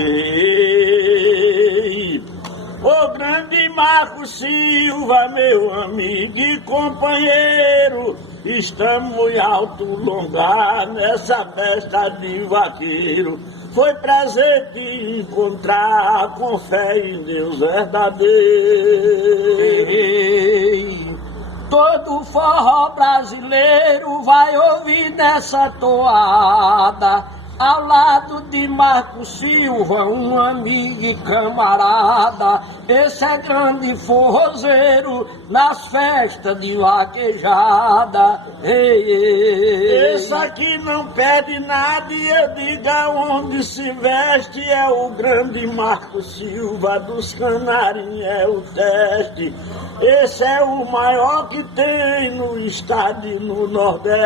Ei, o grande Marco Silva, meu amigo e companheiro, estamos em alto lugar nessa festa de vaqueiro. Foi prazer te encontrar com fé em Deus verdadeiro. Todo forró brasileiro vai ouvir nessa toada, ao lado de Marco Silva, um amigo e camarada. Esse é grande forrozeiro nas festas de vaquejada. Ei, ei. Esse aqui não pede nada e eu diga onde se veste. É o grande Marco Silva dos Canarinhos, é o teste. Esse é o maior que tem no estado e no Nordeste.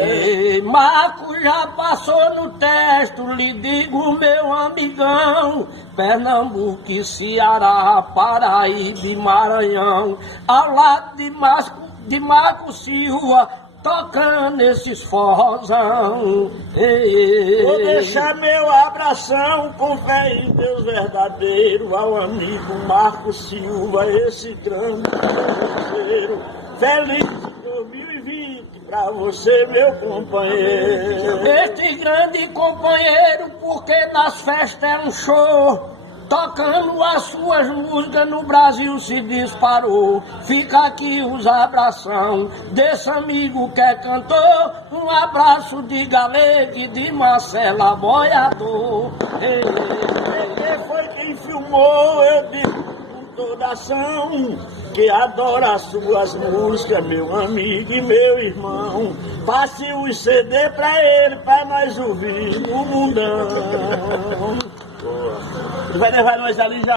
Ei, Marco já passou no teste, lhe digo, meu amigão. Pernambuco, Ceará, Paraíba e Maranhão, ao lado de Marco Silva, tocando esses forrozão. Vou deixar meu abração com fé em Deus verdadeiro ao amigo Marco Silva, esse grande parceiro. Feliz 2020 pra você, meu companheiro. Este grande companheiro, porque nas festas é um show, tocando as suas músicas no Brasil se disparou. Fica aqui os abração desse amigo que é cantor. Um abraço de Galego e de Marcela Boiador. Quem foi quem filmou, eu digo com toda ação, que adora as suas músicas, meu amigo e meu irmão. Passe o CD pra ele, pra nós ouvir no mundão. Vai levar nós ali já.